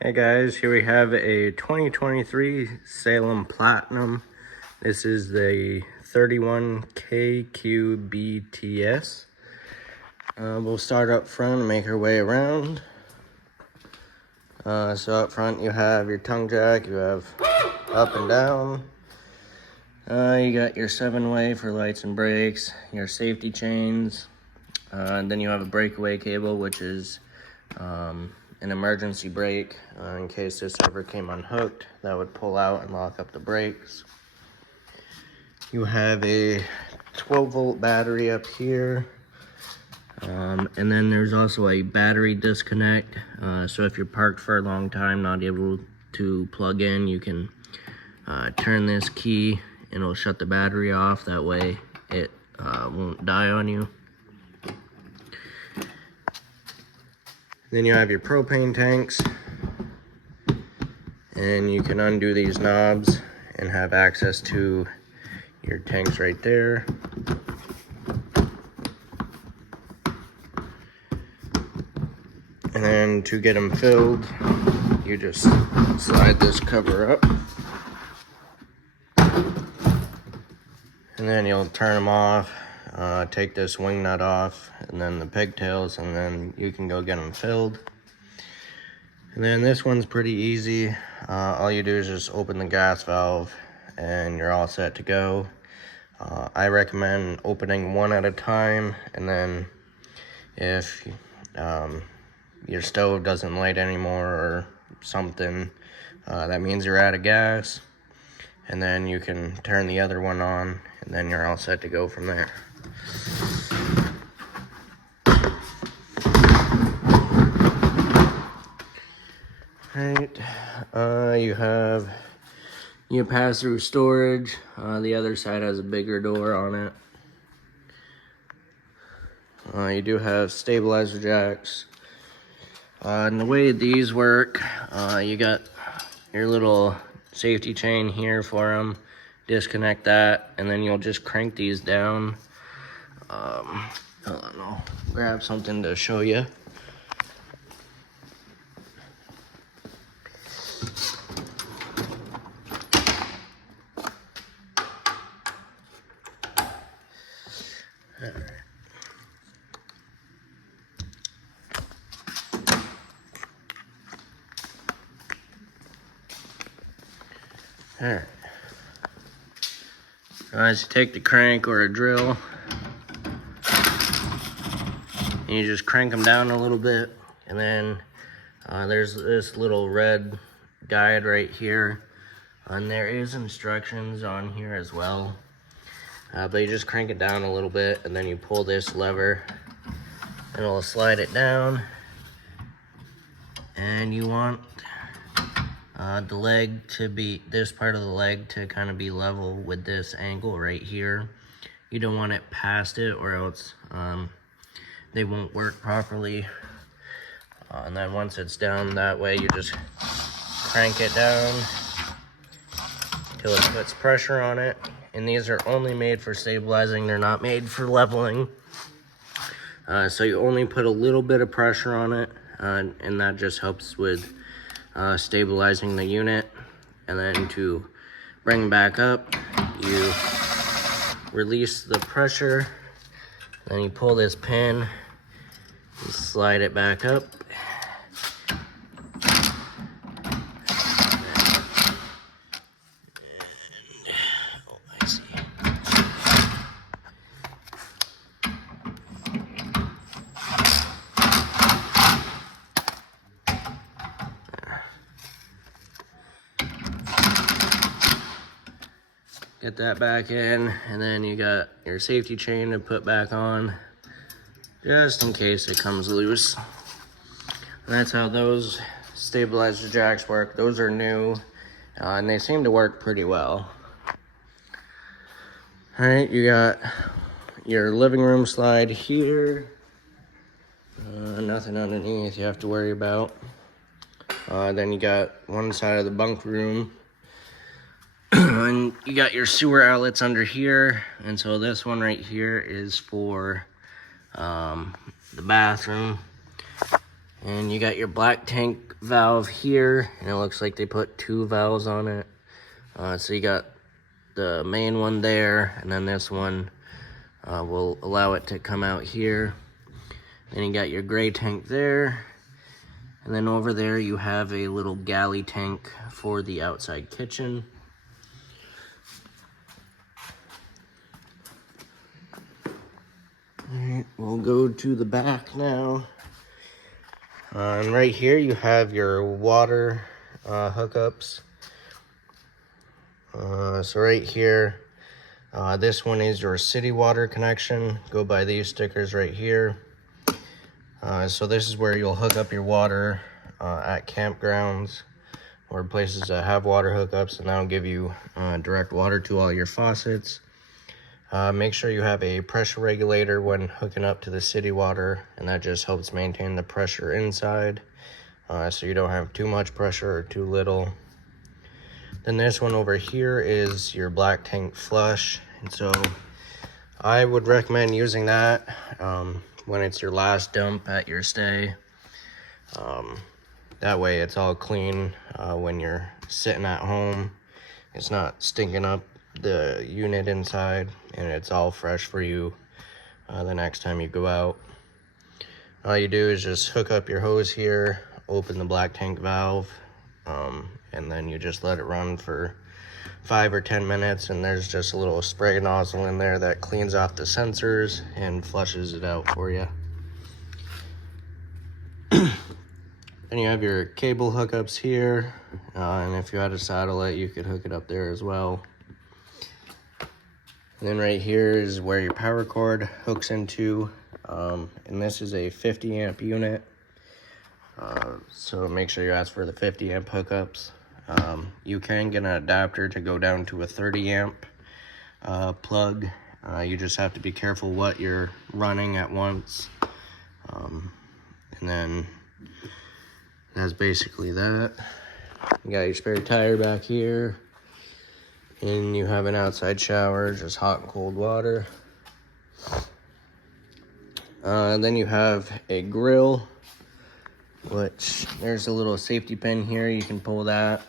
Hey guys, here we have a 2023 Salem Platinum. This is the 31KQBTS. We'll start up front and make our way around. So up front you have your tongue jack, you have up and down. You got your 7-way for lights and brakes, your safety chains. And then you have a breakaway cable, which is an emergency brake in case this ever came unhooked. That would pull out and lock up the brakes. You have a 12-volt battery up here. And then there's also a battery disconnect. So if you're parked for a long time, not able to plug in, you can turn this key and it'll shut the battery off. That way it won't die on you. Then you have your propane tanks, and you can undo these knobs and have access to your tanks right there. And then to get them filled, you just slide this cover up. And then you'll turn them off, take this wing nut off, and then the pigtails, and then you can go get them filled. And then this one's pretty easy. All you do is just open the gas valve, and you're all set to go. I recommend opening one at a time, and then if your stove doesn't light anymore or something, that means you're out of gas. And then you can turn the other one on, and then you're all set to go from there. Alright, you have your pass-through storage. The other side has a bigger door on it. You do have stabilizer jacks. And the way these work, you got your little safety chain here for them. Disconnect that, and then you'll just crank these down. Hold on, I'll grab something to show you. Alright. As you take the crank or a drill, and you just crank them down a little bit, and then there's this little red guide right here, and there is instructions on here as well. But you just crank it down a little bit, and then you pull this lever, and it'll slide it down. And you want the leg to be, this part of the leg to kind of be level with this angle right here. You don't want it past it, or else they won't work properly. And then once it's down that way, you just crank it down till it puts pressure on it. And these are only made for stabilizing, they're not made for leveling. So you only put a little bit of pressure on it, and that just helps with stabilizing the unit. And then to bring back up, you release the pressure, then you pull this pin and slide it back up. Get that back in, and then you got your safety chain to put back on, just in case it comes loose. And that's how those stabilizer jacks work. Those are new, and they seem to work pretty well. All right, you got your living room slide here. Nothing underneath you have to worry about. Then you got one side of the bunk room. And you got your sewer outlets under here, and so this one right here is for the bathroom. And you got your black tank valve here, and it looks like they put 2 valves on it. So you got the main one there, and then this one will allow it to come out here. Then you got your gray tank there, and then over there you have a little galley tank for the outside kitchen. Alright, we'll go to the back now. And right here you have your water hookups. So right here, this one is your city water connection. Go by these stickers right here. So this is where you'll hook up your water at campgrounds or places that have water hookups, and that'll give you direct water to all your faucets. Make sure you have a pressure regulator when hooking up to the city water, and that just helps maintain the pressure inside, so you don't have too much pressure or too little. Then this one over here is your black tank flush, and so I would recommend using that when it's your last dump at your stay. That way it's all clean when you're sitting at home. It's not stinking up the unit inside, and it's all fresh for you the next time you go out. All you do is just hook up your hose here, open the black tank valve, and then you just let it run for 5 or 10 minutes, and there's just a little spray nozzle in there that cleans off the sensors and flushes it out for you. Then you have your cable hookups here, and if you had a satellite you could hook it up there as well. And then right here is where your power cord hooks into, and this is a 50 amp unit, so make sure you ask for the 50 amp hookups. You can get an adapter to go down to a 30 amp plug. You just have to be careful what you're running at once. And then that's basically that. You got your spare tire back here, and you have an outside shower, just hot and cold water. Then you have a grill, which there's a little safety pin here. You can pull that,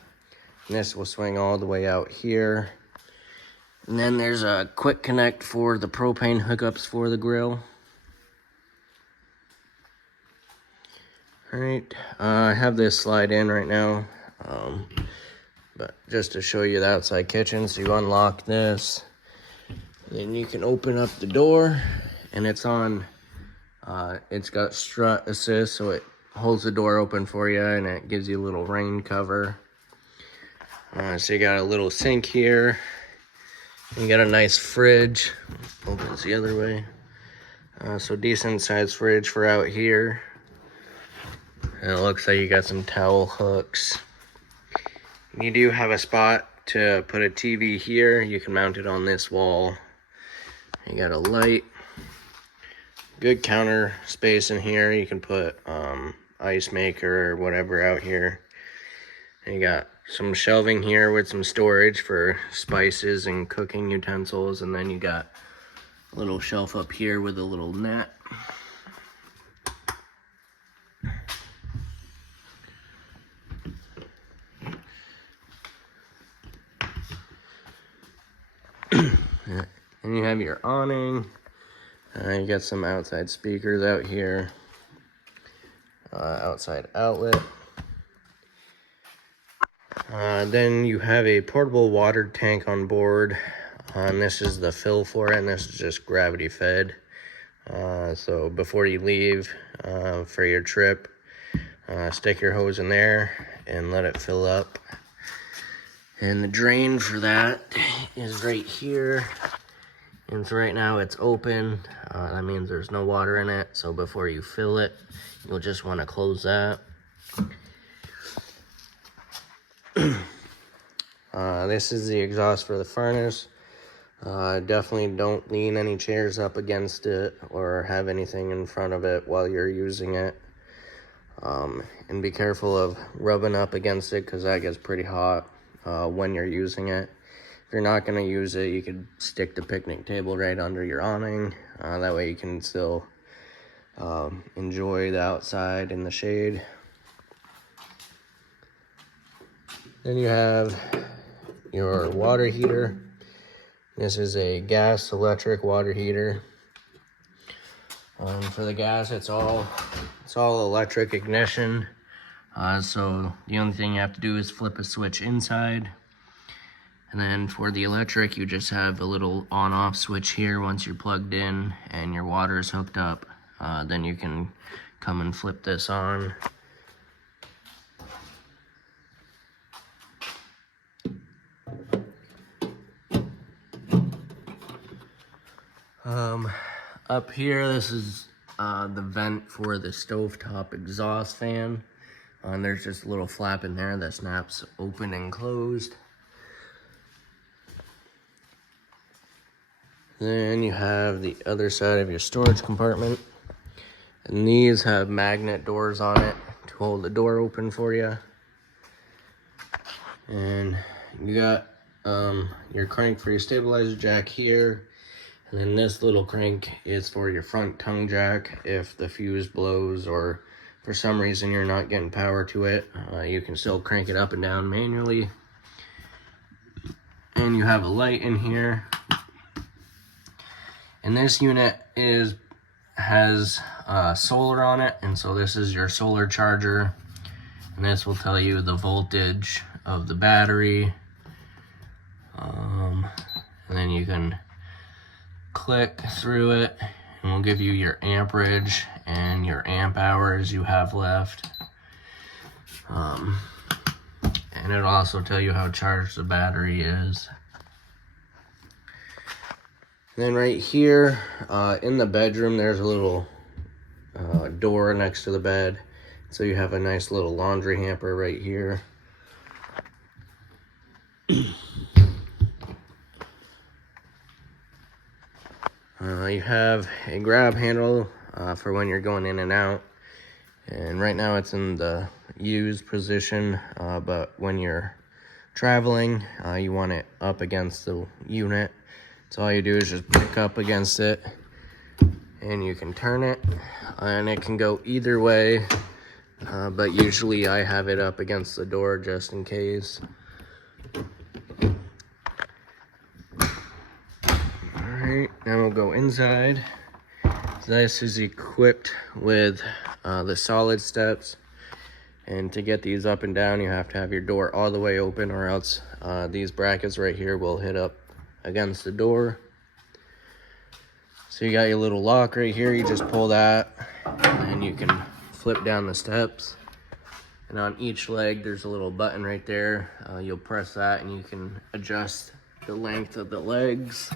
and this will swing all the way out here. And then there's a quick connect for the propane hookups for the grill. All right, I have this slide in right now, but just to show you the outside kitchen. So you unlock this, then you can open up the door, and it's on, it's got strut assist, so it holds the door open for you, and it gives you a little rain cover. So you got a little sink here, you got a nice fridge, opens the other way. So decent sized fridge for out here. And it looks like you got some towel hooks. You do have a spot to put a TV here. You can mount it on this wall. You got a light. Good counter space in here. You can put ice maker or whatever out here. And you got some shelving here with some storage for spices and cooking utensils. And then you got a little shelf up here with a little net. And you have your awning. You got some outside speakers out here. Outside outlet. Then you have a portable water tank on board. And this is the fill for it, and this is just gravity fed. So before you leave for your trip, stick your hose in there and let it fill up. And the drain for that is right here. And so right now it's open. That means there's no water in it. So before you fill it, you'll just want to close that. This is the exhaust for the furnace. Definitely don't lean any chairs up against it or have anything in front of it while you're using it. And be careful of rubbing up against it, because that gets pretty hot when you're using it. If you're not going to use it, you could stick the picnic table right under your awning. That way you can still enjoy the outside in the shade. Then you have your water heater. This is a gas electric water heater. For the gas, it's all electric ignition. So the only thing you have to do is flip a switch inside. And then for the electric, you just have a little on-off switch here. Once you're plugged in and your water is hooked up, then you can come and flip this on. Up here, this is the vent for the stovetop exhaust fan. And there's just a little flap in there that snaps open and closed. Then you have the other side of your storage compartment. And these have magnet doors on it to hold the door open for you. And you got your crank for your stabilizer jack here. And then this little crank is for your front tongue jack. If the fuse blows or for some reason you're not getting power to it, you can still crank it up and down manually. And you have a light in here. And this unit has solar on it, and so this is your solar charger. And this will tell you the voltage of the battery. And then you can click through it and we'll give you your amperage and your amp hours you have left. And it'll also tell you how charged the battery is. And then right here in the bedroom, there's a little door next to the bed. So you have a nice little laundry hamper right here. You have a grab handle for when you're going in and out. And right now it's in the used position, but when you're traveling, you want it up against the unit. So all you do is just pick up against it and you can turn it, and it can go either way, but usually I have it up against the door just in case. Alright, now we'll go inside. This is equipped with the solid steps, and to get these up and down you have to have your door all the way open, or else these brackets right here will hit up against the door. So you got your little lock right here, you just pull that and then you can flip down the steps, and on each leg there's a little button right there. You'll press that and you can adjust the length of the legs.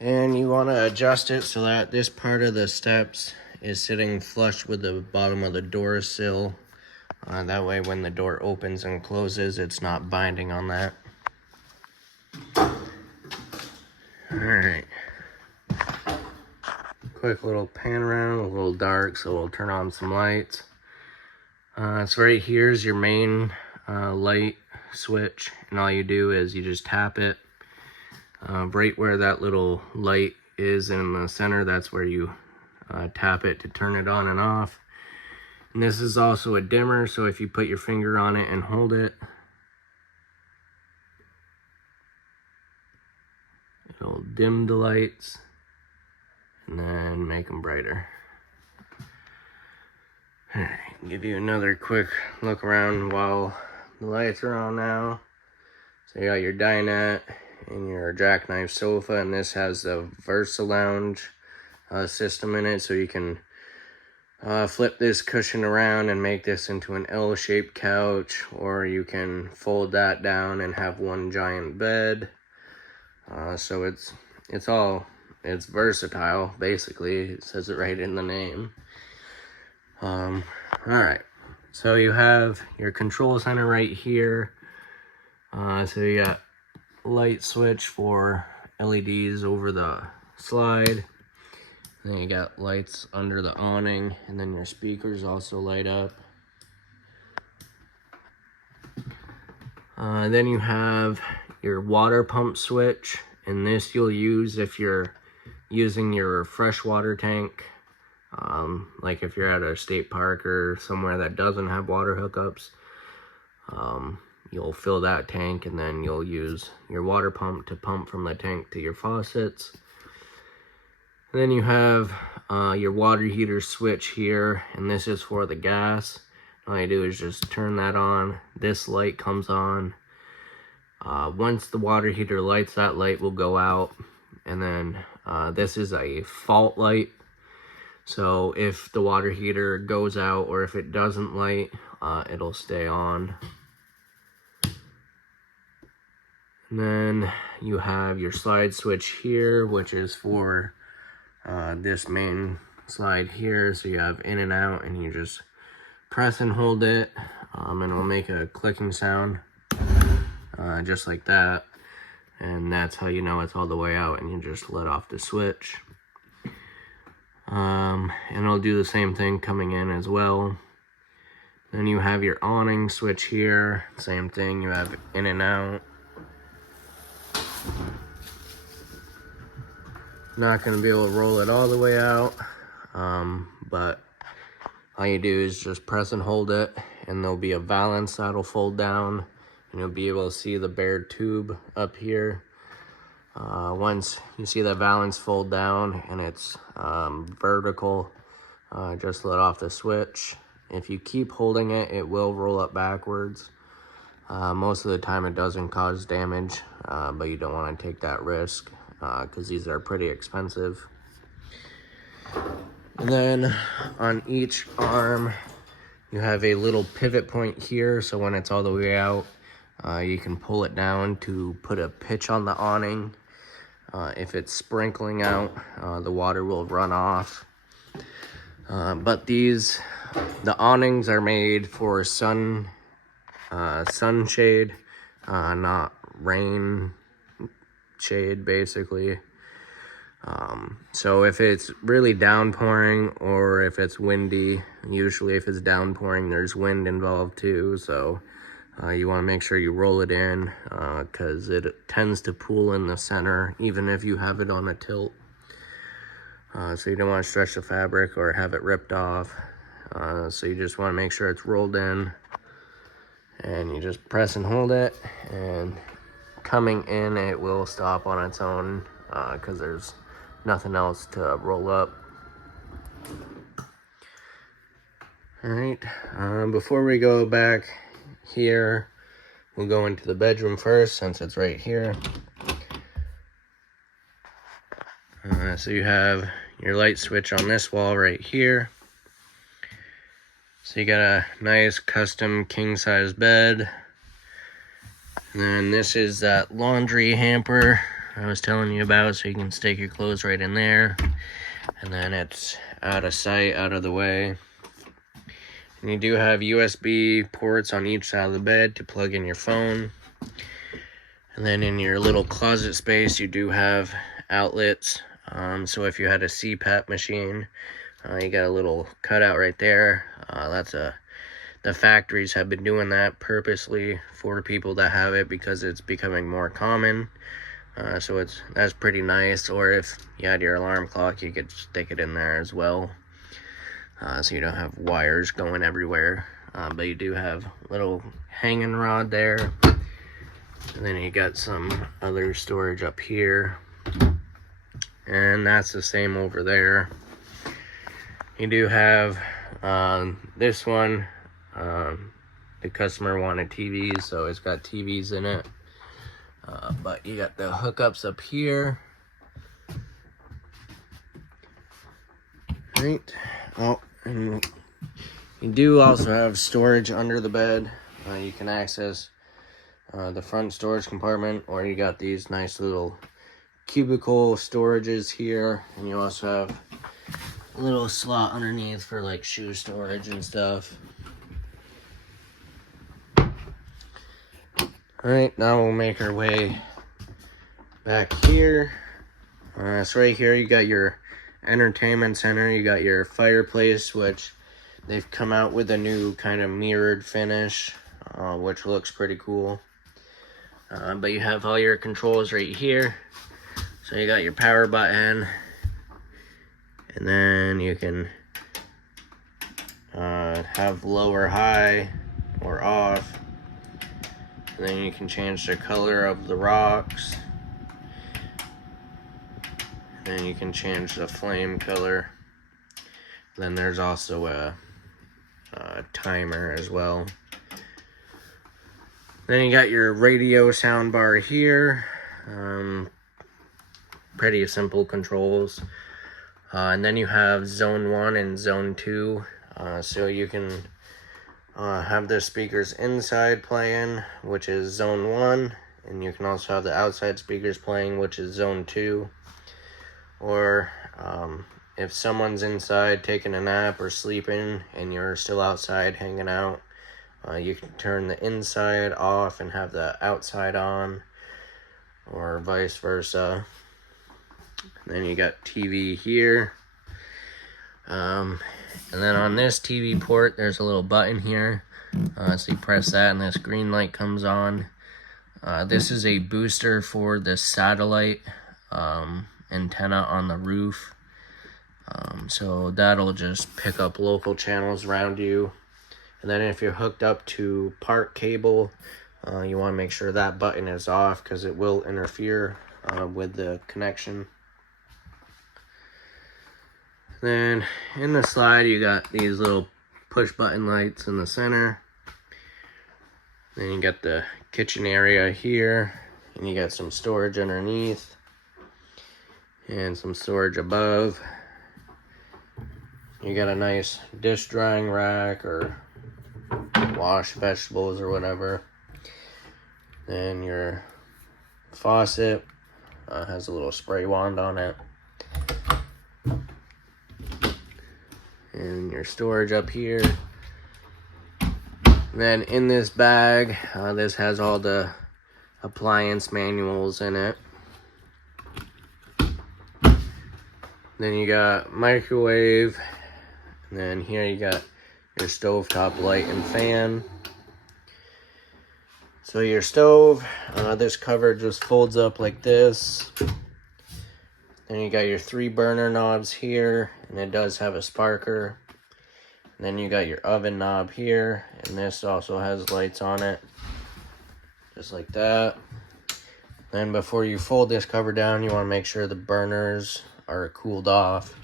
And you want to adjust it so that this part of the steps is sitting flush with the bottom of the door sill. That way when the door opens and closes, it's not binding on that. Alright. Quick little pan around, a little dark, so we'll turn on some lights. So right here is your main light switch, and all you do is you just tap it. Right where that little light is in the center, that's where you tap it to turn it on and off. And this is also a dimmer, so if you put your finger on it and hold it, it'll dim the lights and then make them brighter. Alright, give you another quick look around while the lights are on now. So you got your dinette and your jackknife sofa, and this has the Versa Lounge system in it, so you can flip this cushion around and make this into an L-shaped couch, or you can fold that down and have one giant bed. So it's versatile, basically. It says it right in the name. Alright, so you have your control center right here. So you got light switch for LEDs over the slide. Then you got lights under the awning, and then your speakers also light up. Then you have your water pump switch, and this you'll use if you're using your freshwater tank, like if you're at a state park or somewhere that doesn't have water hookups, you'll fill that tank and then you'll use your water pump to pump from the tank to your faucets. And then you have your water heater switch here, and this is for the gas. All you do is just turn that on. This light comes on. Once the water heater lights, that light will go out. And then this is a fault light. So if the water heater goes out or if it doesn't light, it'll stay on. And then you have your slide switch here, which is for this main slide here. So you have in and out, and you just press and hold it, and it'll make a clicking sound, just like that. And that's how you know it's all the way out, and you just let off the switch. And it'll do the same thing coming in as well. Then you have your awning switch here, same thing, you have in and out. Not going to be able to roll it all the way out, but all you do is just press and hold it, and there'll be a valance that'll fold down, and you'll be able to see the bare tube up here. Once you see the valance fold down and it's vertical, just let off the switch. If you keep holding it, it will roll up backwards. Most of the time it doesn't cause damage, but you don't want to take that risk because these are pretty expensive. And then on each arm, you have a little pivot point here, so when it's all the way out, you can pull it down to put a pitch on the awning. If it's sprinkling out, the water will run off. But the awnings are made for sunshade, not rain shade, basically. So if it's really downpouring or if it's windy, usually if it's downpouring, there's wind involved too. So you want to make sure you roll it in because it tends to pool in the center, even if you have it on a tilt. So you don't want to stretch the fabric or have it ripped off. So you just want to make sure it's rolled in, and you just press and hold it, and coming in it will stop on its own because there's nothing else to roll up. All right, before we go back here, we'll go into the bedroom first since it's right here. So you have your light switch on this wall right here. So you got a nice custom king size bed. And then this is that laundry hamper I was telling you about, so you can stick your clothes right in there. And then it's out of sight, out of the way. And you do have USB ports on each side of the bed to plug in your phone. And then in your little closet space, you do have outlets. So if you had a CPAP machine, you got a little cutout right there. The factories have been doing that purposely for people that have it because it's becoming more common. So that's pretty nice. Or if you had your alarm clock, you could stick it in there as well. So you don't have wires going everywhere. But you do have a little hanging rod there. And then you got some other storage up here. And that's the same over there. You do have this one. The customer wanted TVs, so it's got TVs in it. But you got the hookups up here. Right. Oh, and you do also have storage under the bed. You can access the front storage compartment, or you got these nice little cubicle storages here, and you also have a little slot underneath for like shoe storage and stuff. Alright, now we'll make our way back here. So right here you got your entertainment center, you got your fireplace, which they've come out with a new kind of mirrored finish, which looks pretty cool. But you have all your controls right here. So you got your power button, And then you can have low or high or off. And then you can change the color of the rocks. And you can change the flame color. Then there's also a timer as well. Then you got your radio sound bar here. Pretty simple controls. And then you have zone 1 and zone 2. So you can have the speakers inside playing, which is zone 1. And you can also have the outside speakers playing, which is zone 2. Or if someone's inside taking a nap or sleeping and you're still outside hanging out, you can turn the inside off and have the outside on, or vice versa. And then you got TV here. And then on this TV port, there's a little button here. So you press that and this green light comes on. This is a booster for the satellite antenna on the roof. So that'll just pick up local channels around you. And then if you're hooked up to park cable, you want to make sure that button is off because it will interfere with the connection. Then in the slide, you got these little push button lights in the center. Then you got the kitchen area here, and you got some storage underneath and some storage above. You got a nice dish drying rack or wash vegetables or whatever. Then your faucet has a little spray wand on it. And your storage up here. Then in this bag, this has all the appliance manuals in it. Then you got microwave. And then here you got your stovetop light and fan. So your stove, this cover just folds up like this. Then you got your 3 burner knobs here, and it does have a sparker. And then you got your oven knob here, and this also has lights on it, just like that. Then before you fold this cover down, you want to make sure the burners are cooled off.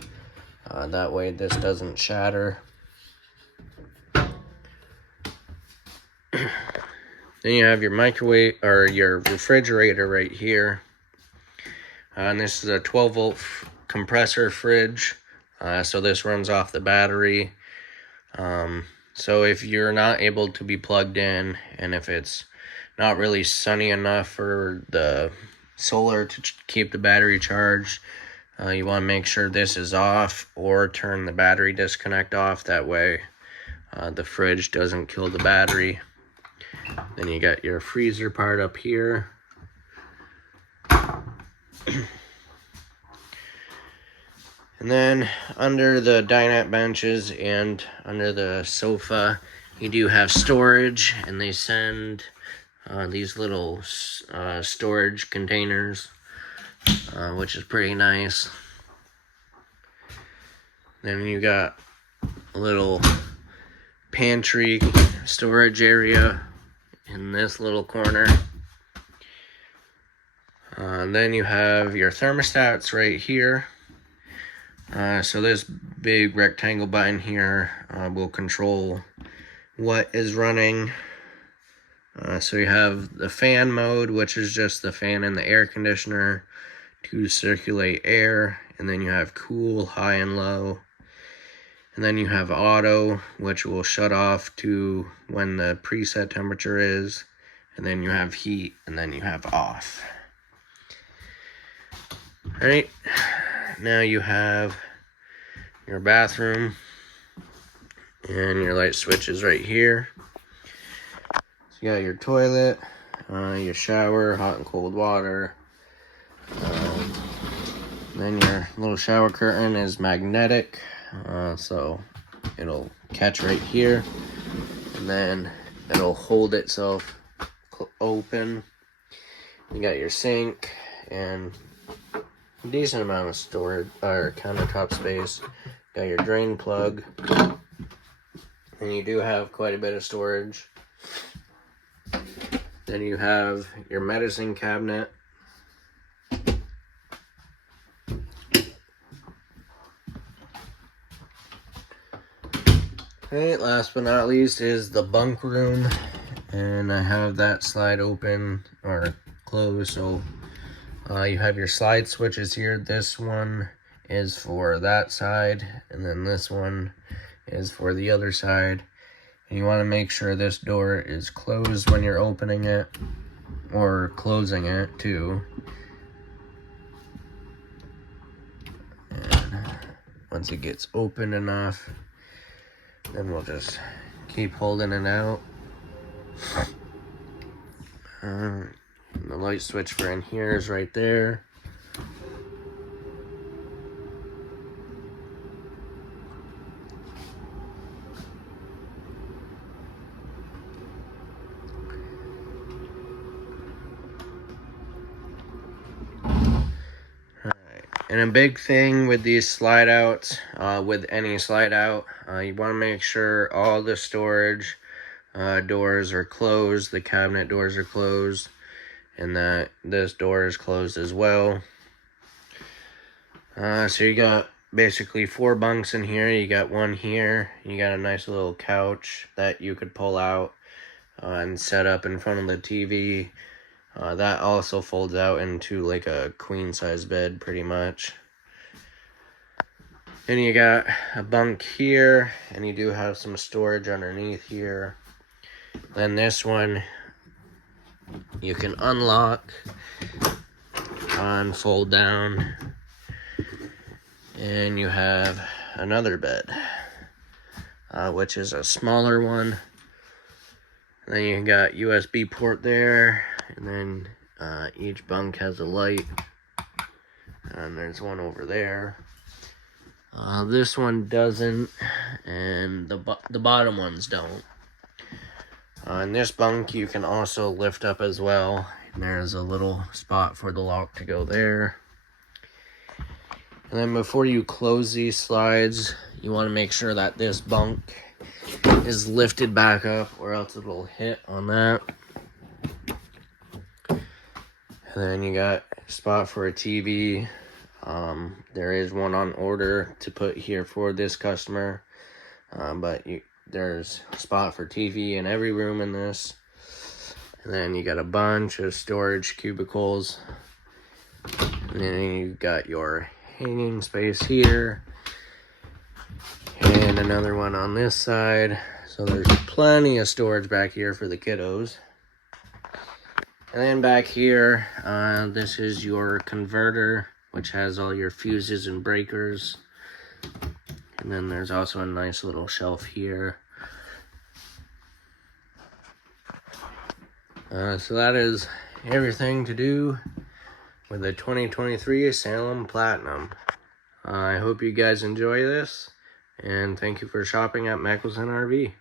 That way this doesn't shatter. Then you have your microwave or your refrigerator right here. And this is a 12-volt compressor fridge. So this runs off the battery. So if you're not able to be plugged in, and if it's not really sunny enough for the solar to keep the battery charged, you want to make sure this is off or turn the battery disconnect off. That way the fridge doesn't kill the battery. Then you got your freezer part up here. And then under the dinette benches and under the sofa, you do have storage, and they send these little storage containers, which is pretty nice. Then you got a little pantry storage area in this little corner. Then you have your thermostats right here. So this big rectangle button here will control what is running. So you have the fan mode, which is just the fan and the air conditioner to circulate air. And then you have cool, high, and low. And then you have auto, which will shut off to when the preset temperature is. And then you have heat, and then you have off. Alright, now you have your bathroom, and your light switch is right here. So you got your toilet, your shower, hot and cold water. Then your little shower curtain is magnetic. So it'll catch right here, and then it'll hold itself open. You got your sink and decent amount of storage or countertop space. Got your drain plug, and you do have quite a bit of storage. Then you have your medicine cabinet. Alright, last but not least is the bunk room, and I have that slide open or closed, so you have your slide switches here. This one is for that side, and then this one is for the other side. And you want to make sure this door is closed when you're opening it, or closing it too. And once it gets open enough, then we'll just keep holding it out. The light switch for in here is right there. And a big thing with these slide outs, with any slide out, you want to make sure all the storage doors are closed, the cabinet doors are closed, and that this door is closed as well. So you got basically 4 bunks in here. You got one here. You got a nice little couch that you could pull out and set up in front of the TV. That also folds out into like a queen size bed pretty much. Then you got a bunk here, and you do have some storage underneath here. Then this one you can unlock and fold down, and you have another bed, which is a smaller one. And then you got USB port there, and then each bunk has a light, and there's one over there. This one doesn't, and the bottom ones don't. In this bunk you can also lift up as well, and there's a little spot for the lock to go there. And then before you close these slides, you want to make sure that this bunk is lifted back up, or else it'll hit on that. And then you got a spot for a TV. There is one on order to put here for this customer, but there's a spot for TV in every room in this. And then you got a bunch of storage cubicles, and then you got your hanging space here, and another one on this side. So there's plenty of storage back here for the kiddos. And then back here, this is your converter, which has all your fuses and breakers. And then there's also a nice little shelf here. So that is everything to do with the 2023 Salem Platinum. I hope you guys enjoy this, and thank you for shopping at Meckleson RV.